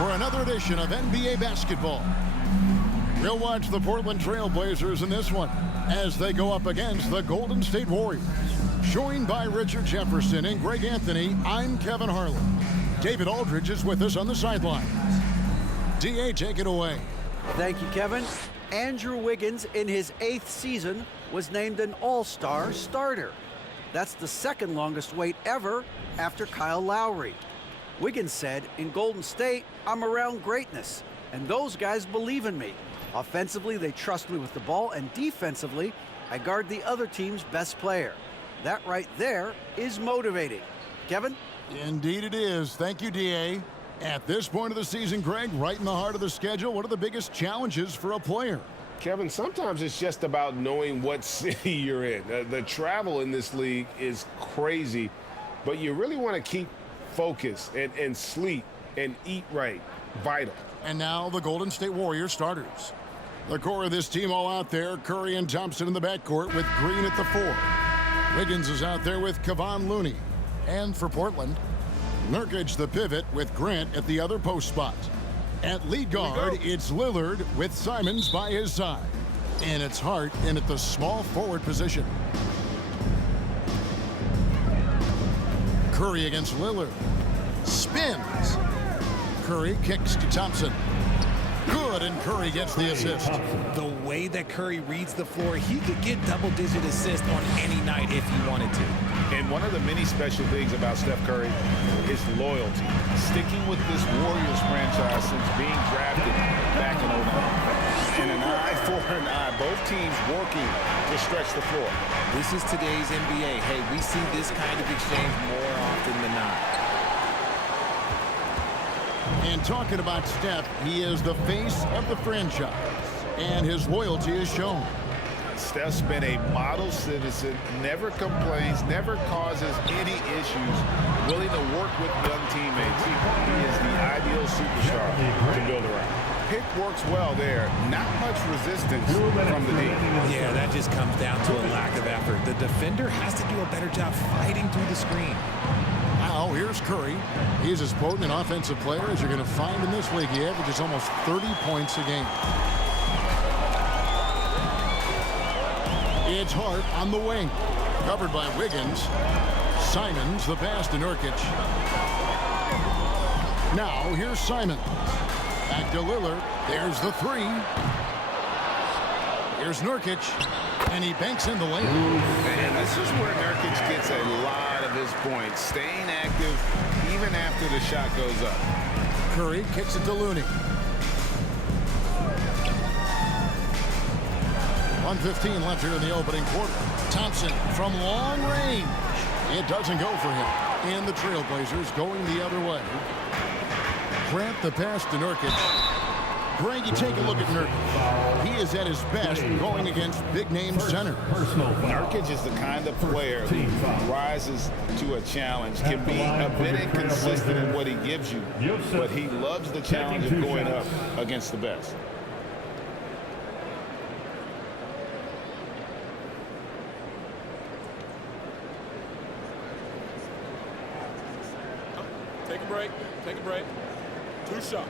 for another edition of NBA basketball. We'll watch the Portland Trailblazers in this one as they go up against the Golden State Warriors. Joined by Richard Jefferson and Greg Anthony, I'm Kevin Harlan. David Aldridge is with us on the sidelines. D.A., take it away. Thank you, Kevin. Andrew Wiggins, in his 8th season, was named an All-Star starter. That's the second longest wait ever after Kyle Lowry. Wiggins said, "In Golden State, I'm around greatness, and those guys believe in me. Offensively, they trust me with the ball, and defensively, I guard the other team's best player. That right there is motivating." Kevin? Indeed it is. Thank you, D.A. At this point of the season, Greg, right in the heart of the schedule, what are the biggest challenges for a player? Kevin, sometimes it's just about knowing what city you're in. The travel in this league is crazy, but you really want to keep focus and sleep and eat right. Vital. And now the Golden State Warriors starters. The core of this team all out there, Curry and Thompson in the backcourt with Green at the 4. Wiggins is out there with Kevon Looney. And for Portland, Nurkic the pivot with Grant at the other post spot. At lead guard, it's Lillard with Simons by his side. And it's Hart in at the small forward position. Curry against Lillard. Spins. Curry kicks to Thompson. Good, and Curry gets the assist. The way that Curry reads the floor, he could get double-digit assists on any night if he wanted to. And one of the many special things about Steph Curry is loyalty. Sticking with this Warriors franchise since being drafted back in 09. And an eye for an eye. Both teams working to stretch the floor. This is today's NBA. Hey, we see this kind of exchange more often than not. And talking about Steph, he is the face of the franchise, and his loyalty is shown. Steph's been a model citizen, never complains, never causes any issues, willing to work with young teammates. He is the ideal superstar to build around. Pick works well there. Not much resistance from the D. Yeah, that just comes down to a lack of effort. The defender has to do a better job fighting through the screen. Now, here's Curry. He's as potent an offensive player as you're going to find in this league. He averages almost 30 points a game. It's Hart on the wing. Covered by Wiggins. Simons, the pass to Nurkic. Now, here's Simons. Back to Lillard. There's the 3. Here's Nurkic. And he banks in the lane. And this is where Nurkic gets a lot of his points. Staying active even after the shot goes up. Curry kicks it to Looney. 1:15 left here in the opening quarter. Thompson from long range. It doesn't go for him. And the Trailblazers going the other way. Grant the pass to Nurkic. Greg, you take a look at Nurkic. He is at his best going against big-name centers. Nurkic is the kind of player who rises to a challenge, can be a bit inconsistent in what he gives you, but he loves the challenge of going up against the best. Take a break. Take a break. 2 shots.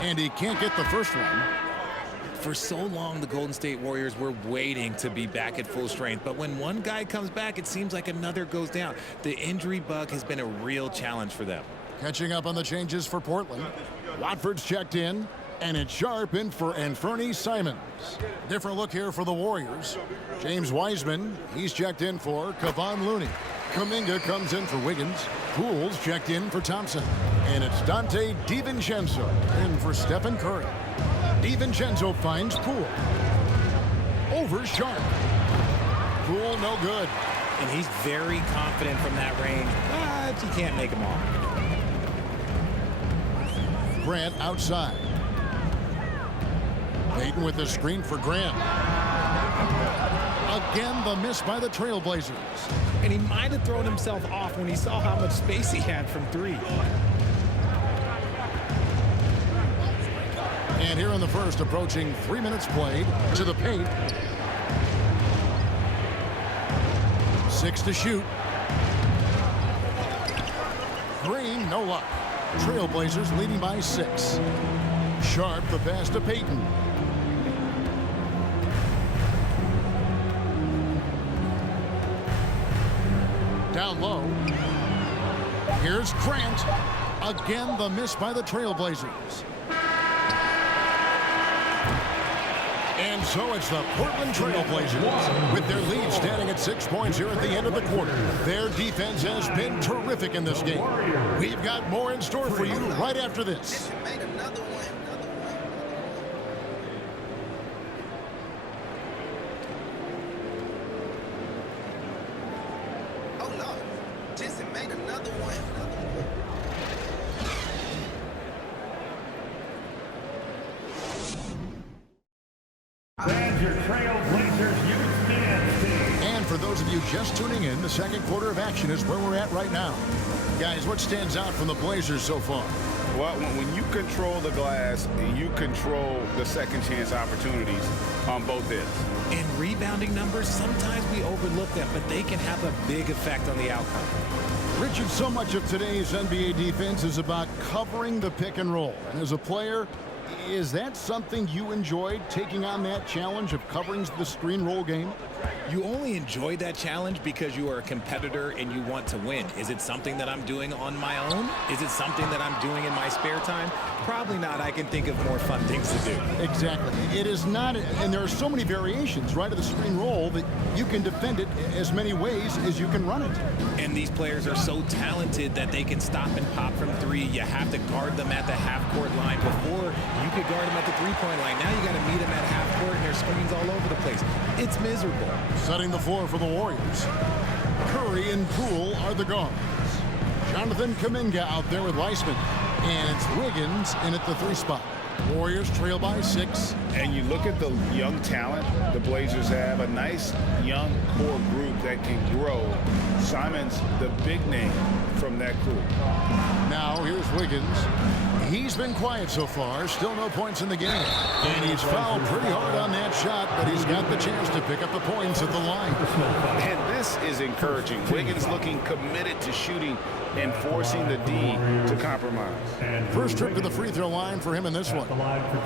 And he can't get the first one. For so long, the Golden State Warriors were waiting to be back at full strength. But when one guy comes back, it seems like another goes down. The injury bug has been a real challenge for them. Catching up on the changes for Portland. Watford's checked in. And it's Sharp in for Anthony Simons. Different look here for the Warriors. James Wiseman, he's checked in for Kevon Looney. Kuminga comes in for Wiggins. Poole's checked in for Thompson. And it's Dante DiVincenzo in for Stephen Curry. DiVincenzo finds Poole. Over Sharp. Poole no good. And he's very confident from that range, but you can't make him all. Grant outside. Payton with the screen for Grant. Again, the miss by the Trailblazers. And he might have thrown himself off when he saw how much space he had from 3. And here in the first, approaching 3 minutes played, to the paint. 6 to shoot. Green, no luck. Trailblazers leading by 6. Sharp, the pass to Payton. Down low. Here's Grant. Again, the miss by the Trailblazers. And so it's the Portland Trailblazers with their lead standing at 6 points here at the end of the quarter. Their defense has been terrific in this game. We've got more in store for you right after this. And for those of you just tuning in, the second quarter of action is where we're at right now. Guys, what stands out from the Blazers so far? Well, when you control the glass, you control the second chance opportunities on both ends. In rebounding numbers, sometimes we overlook them, but they can have a big effect on the outcome. Richard, so much of today's NBA defense is about covering the pick and roll. And as a player, is that something you enjoyed, taking on that challenge of covering the screen roll game? You only enjoy that challenge because you are a competitor and you want to win. Is it something that I'm doing on my own? Is it something that I'm doing in my spare time? Probably not. I can think of more fun things to do. Exactly. It is not, and there are so many variations, right, of the screen roll that you can defend it as many ways as you can run it. And these players are so talented that they can stop and pop from three. You have to guard them at the half-court line. Before, you could guard them at the three-point line. Now you got to meet them at half-court, and there's screens all over the place. It's miserable. Setting the floor for the Warriors. Curry and Poole are the guards. Jonathan Kuminga out there with Weissman. And it's Wiggins in at the 3 spot. Warriors trail by 6. And you look at the young talent the Blazers have, a nice young core group that can grow. Simon's the big name from that group. Now here's Wiggins. He's been quiet so far, still no points in the game. And he's fouled pretty hard on that shot, but he's got the chance to pick up the points at the line. And this is encouraging. Wiggins looking committed to shooting and forcing the D to compromise. First trip to the free throw line for him in this one.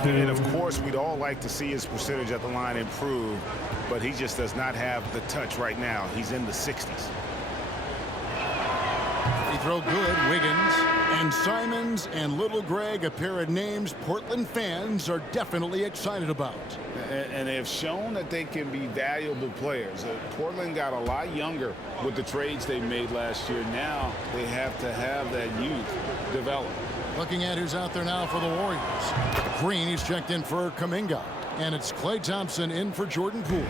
And of course, we'd all like to see his percentage at the line improve, but he just does not have the touch right now. He's in the 60s. Free throw good, Wiggins. And Simons and Little Greg, a pair of names Portland fans are definitely excited about. And they have shown that they can be valuable players. Portland got a lot younger with the trades they made last year. Now they have to have that youth develop. Looking at who's out there now for the Warriors. Green, he's checked in for Kuminga. And it's Klay Thompson in for Jordan Poole.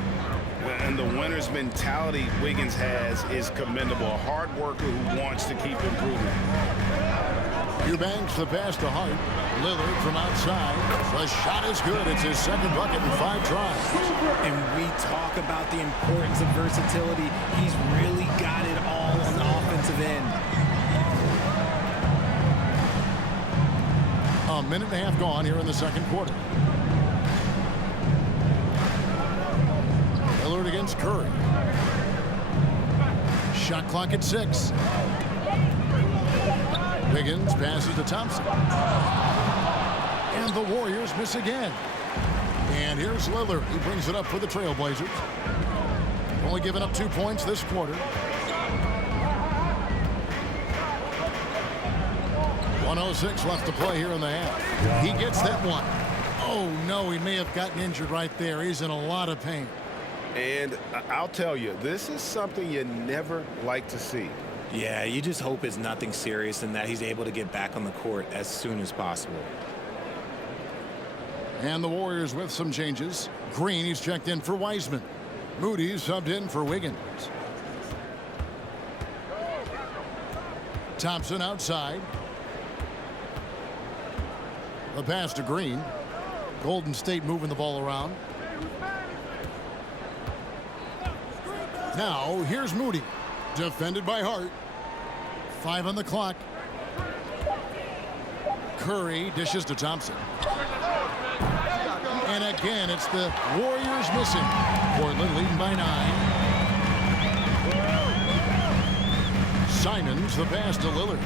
And the winner's mentality Wiggins has is commendable. A hard worker who wants to keep improving. Eubanks, the pass to Hart. Lillard from outside. The shot is good. It's his second bucket in 5 tries. And we talk about the importance of versatility. He's really got it all on the offensive end. A minute and a half gone here in the second quarter. Lillard against Curry. Shot clock at 6. Wiggins passes to Thompson. And the Warriors miss again. And here's Lillard. He brings it up for the Trailblazers. Only given up 2 points this quarter. 1:06 left to play here in the half. He gets that one. Oh, no, he may have gotten injured right there. He's in a lot of pain. And I'll tell you, this is something you never like to see. Yeah, you just hope it's nothing serious and that he's able to get back on the court as soon as possible. And the Warriors with some changes. Green, he's checked in for Wiseman. Moody subbed in for Wiggins. Thompson outside. The pass to Green. Golden State moving the ball around. Now, here's Moody. Defended by Hart. 5 on the clock. Curry dishes to Thompson. And again, it's the Warriors missing. Portland leading by 9. Simons, the pass to Lillard.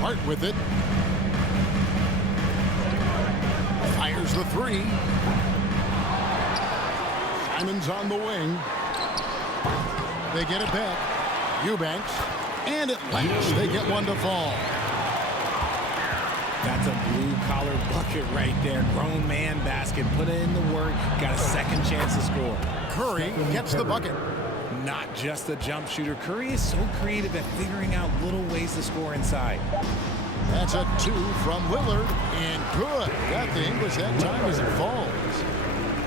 Hart with it. Fires the three. Simons on the wing. They get it back. Eubanks. And it lands. They get one to fall. That's a blue-collar bucket right there. Grown man basket. Put in the work. Got a second chance to score. Curry gets the bucket. Not just a jump shooter. Curry is so creative at figuring out little ways to score inside. That's a 2 from Lillard. And good. Got the English that time as it falls.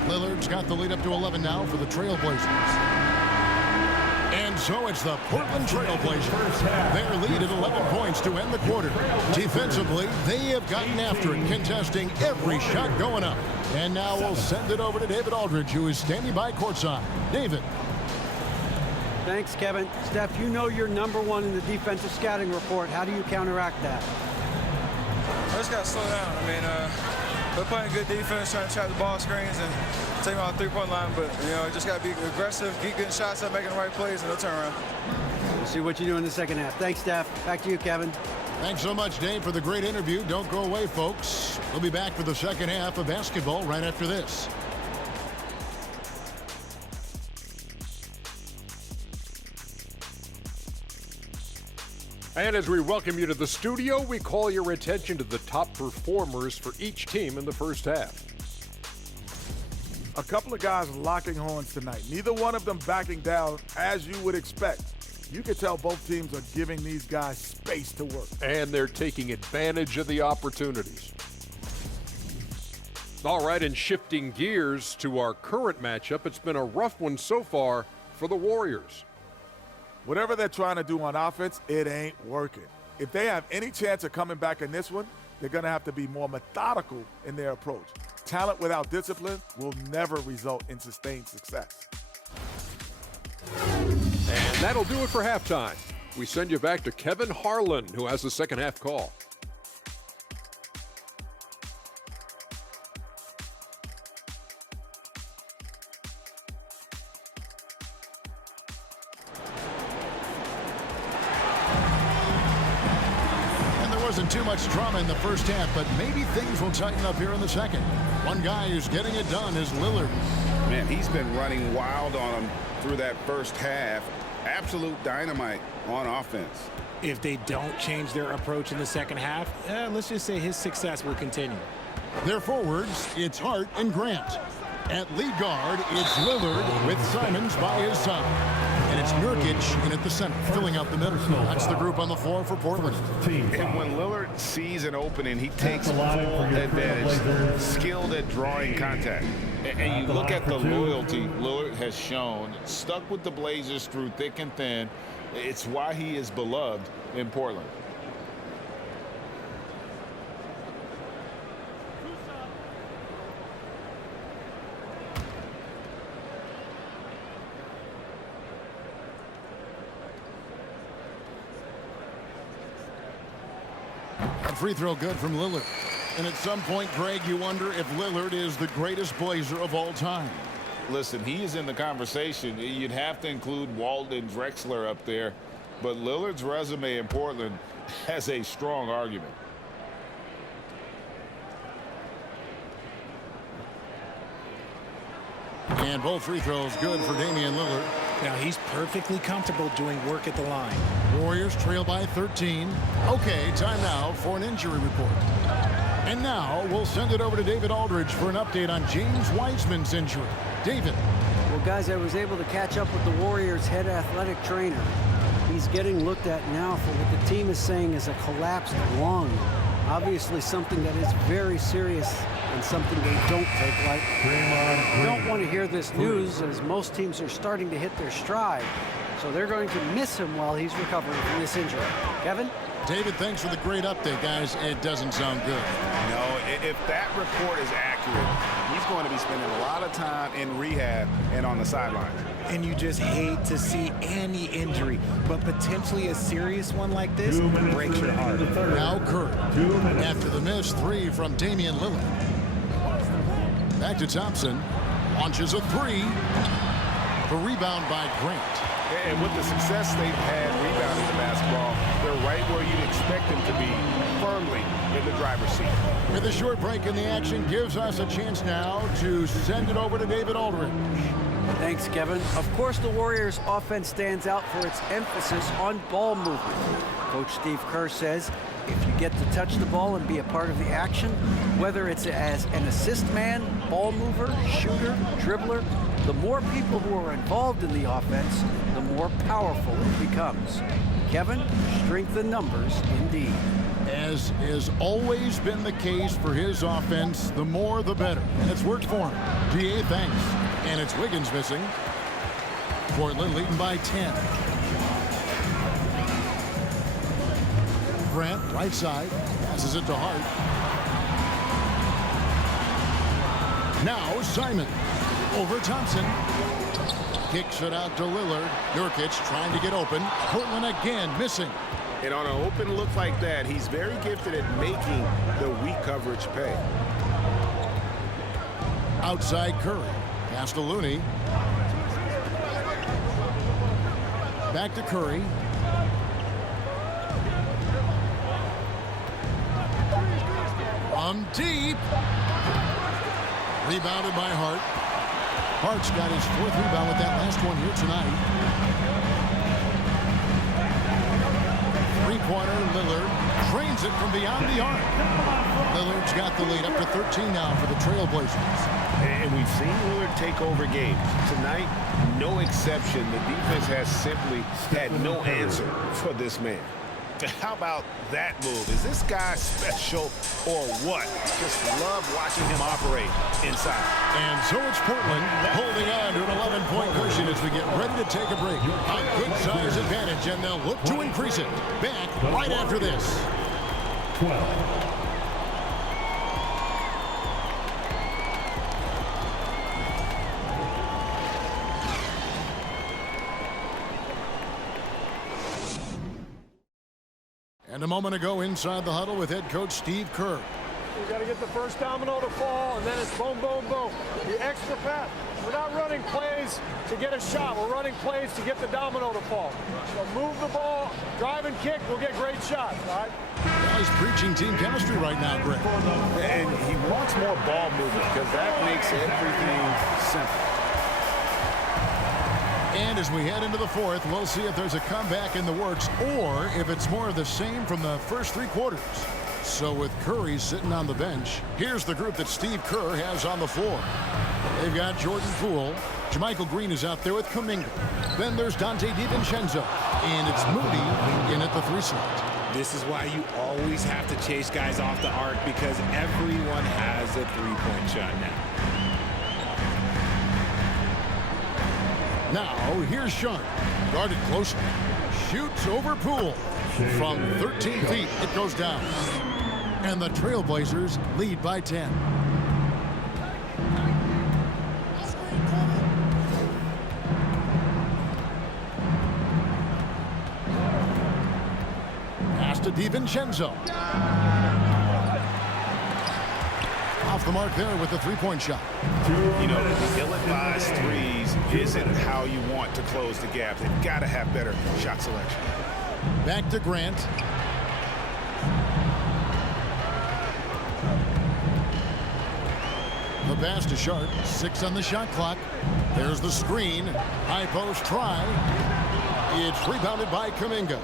Lillard's got the lead up to 11 now for the Trailblazers. And so it's the Portland Trailblazers. Their lead at 11 points to end the quarter. Defensively, they have gotten after it, contesting every shot going up. And now we'll send it over to David Aldridge, who is standing by courtside. David. Thanks, Kevin. Steph, you know you're #1 in the defensive scouting report. How do you counteract that? I just got to slow down. I mean, we're playing good defense, trying to trap the ball screens and take them out the three-point line. But, you know, just got to be aggressive, keep getting shots up, making the right plays, and they'll turn around. We'll see what you do in the second half. Thanks, Steph. Back to you, Kevin. Thanks so much, Dave, for the great interview. Don't go away, folks. We'll be back for the second half of basketball right after this. And as we welcome you to the studio, we call your attention to the top performers for each team in the first half. A couple of guys locking horns tonight. Neither one of them backing down as you would expect. You can tell both teams are giving these guys space to work. And they're taking advantage of the opportunities. All right, and shifting gears to our current matchup, it's been a rough one so far for the Warriors. Whatever they're trying to do on offense, it ain't working. If they have any chance of coming back in this one, they're going to have to be more methodical in their approach. Talent without discipline will never result in sustained success. And that'll do it for halftime. We send you back to Kevin Harlan, who has the second half call. Wasn't too much drama in the first half, but maybe things will tighten up here in the second. One guy who's getting it done is Lillard. Man, he's been running wild on him through that first half. Absolute dynamite on offense. If they don't change their approach in the second half, let's just say his success will continue. Their forwards, it's Hart and Grant. At lead guard, it's Lillard with Simons by his side. And it's Nurkic in at the center, filling out the middle. That's the group on the floor for Portland. And when Lillard sees an opening, he takes full advantage, skilled at drawing contact. And you look at the loyalty Lillard has shown, stuck with the Blazers through thick and thin. It's why he is beloved in Portland. A free throw good from Lillard. And at some point, Greg, you wonder if Lillard is the greatest Blazer of all time. Listen, he is in the conversation. You'd have to include Walton and Drexler up there. But Lillard's resume in Portland has a strong argument. And both free throws good for Damian Lillard. Now he's perfectly comfortable doing work at the line. Warriors trail by 13. Okay, time now for an injury report. And now we'll send it over to David Aldridge for an update on James Wiseman's injury. David. Well, guys, I was able to catch up with the Warriors' head athletic trainer. He's getting looked at now for what the team is saying is a collapsed lung. Obviously something that is very serious and something they don't take light. You don't want to hear this news, as most teams are starting to hit their stride. So they're going to miss him while he's recovering from this injury. Kevin? David, thanks for the great update, guys. It doesn't sound good. No, if that report is accurate, he's going to be spending a lot of time in rehab and on the sidelines. And you just hate to see any injury, but potentially a serious one like this breaks your heart. Now Curry. After the missed three from Damian Lillard. Back to Thompson. Launches a three. The rebound by Grant. And with the success they've had rebounding the basketball, they're right where you'd expect them to be, firmly in the driver's seat. With a short break in the action gives us a chance now to send it over to David Aldridge. Thanks, Kevin. Of course, the Warriors' offense stands out for its emphasis on ball movement. Coach Steve Kerr says, if you get to touch the ball and be a part of the action, whether it's as an assist man, ball mover, shooter, dribbler, the more people who are involved in the offense, the more powerful it becomes. Kevin, strength in numbers indeed. As has always been the case for his offense, the more the better. And it's worked for him. DA, thanks. And it's Wiggins missing. Portland leading by 10. Grant, right side, passes it to Hart. Now Simon over Thompson. Kicks it out to Lillard. Nurkic trying to get open. Portland again missing. And on an open look like that, he's very gifted at making the weak coverage pay. Outside Curry. Pass to Looney. Back to Curry. From deep. Rebounded by Hart. Hart's got his 4th rebound with that last one here tonight. Three-pointer, Lillard drains it from beyond the arc. Lillard's got the lead up to 13 now for the Trailblazers. And we've seen Lillard take over games. Tonight, no exception. The defense has simply had no answer for this man. How about that move? Is this guy special or what? Just love watching him operate inside. And so it's Portland holding on to an 11-point cushion as we get ready to take a break. A good size advantage, and they'll look to increase it. Back right after this. 12. And a moment ago inside the huddle with head coach Steve Kerr. We got to get the first domino to fall, and then it's boom, boom, boom. The extra pass. We're not running plays to get a shot. We're running plays to get the domino to fall. So move the ball, drive and kick, we'll get great shots, all right? Well, he's preaching team chemistry right now, Greg. And he wants more ball movement because that makes everything simple. And as we head into the 4th, we'll see if there's a comeback in the works or if it's more of the same from the first 3 quarters. So with Curry sitting on the bench, here's the group that Steve Kerr has on the floor. They've got Jordan Poole. JaMychal Green is out there with Kuminga. Then there's Dante DiVincenzo. And it's Moody in at the 3 slot. This is why you always have to chase guys off the arc, because everyone has a three-point shot now. Now, here's Sean. Guarded closely. Shoots over Poole. From 13 feet, it goes down. And the Trailblazers lead by 10. Pass to DiVincenzo. Off the mark there with the three-point shot. You know, the ill-advised threes isn't how you want to close the gap. They've got to have better shot selection. Back to Grant. The pass to Sharp. 6 on the shot clock. There's the screen. High post try. It's rebounded by Kuminga.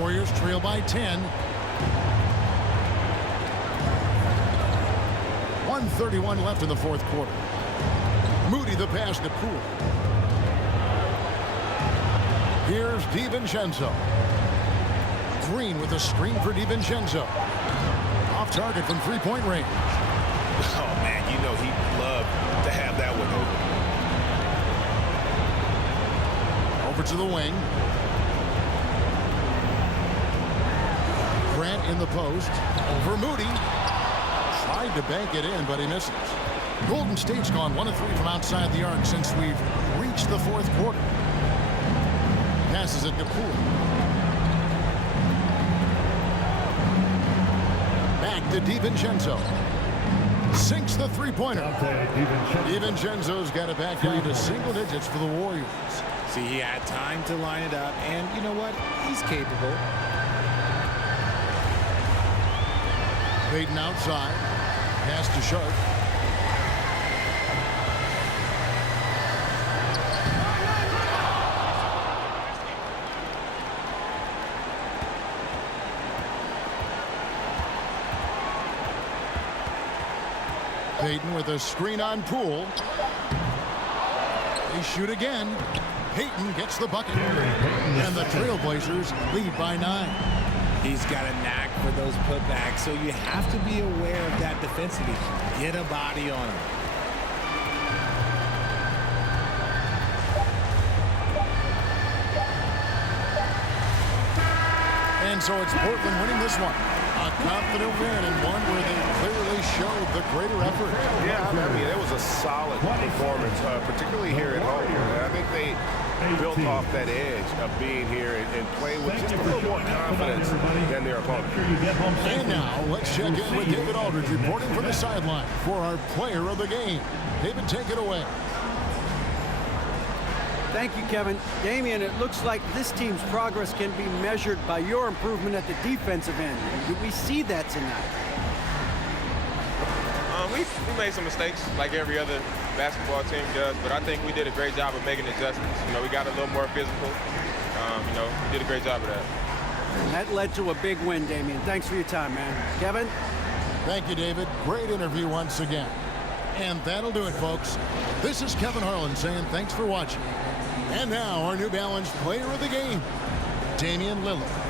Warriors trail by 10. 1:31 left in the 4th quarter. Moody the pass to Poole. Here's DiVincenzo. Green with a screen for DiVincenzo. Off target from three-point range. Oh, man, you know he'd love to have that one open. Over to the wing. Grant in the post. Over Moody. Tried to bank it in, but he misses. Golden State's gone 1 of 3 from outside the arc since we've reached the 4th quarter. Passes it to Poole. Back to DiVincenzo. Sinks the three-pointer. DiVincenzo's got it back down to single digits for the Warriors. See, he had time to line it up, and you know what? He's capable. Payton outside. Pass to Sharp. Payton with a screen on Poole. They shoot again. Payton gets the bucket. And the Trailblazers lead by 9. He's got a knack for those putbacks, so you have to be aware of that defensively. Get a body on him. And so it's Portland winning this one. A confident win and one where they clearly showed the greater effort. Yeah, I mean, it was a solid performance, particularly here at home. And I think they built off that edge of being here and playing with just a little more confidence than their opponent. And now let's check in with David Aldridge reporting from the sideline for our player of the game. David, take it away. Thank you, Kevin. Damian, it looks like this team's progress can be measured by your improvement at the defensive end. Did we see that tonight? We made some mistakes like every other basketball team does, but I think we did a great job of making adjustments. You know, we got a little more physical. You know, we did a great job of that. That led to a big win, Damian. Thanks for your time, man. Kevin? Thank you, David. Great interview once again. And that'll do it, folks. This is Kevin Harlan saying thanks for watching. And now our New Balance player of the game, Damian Lillard.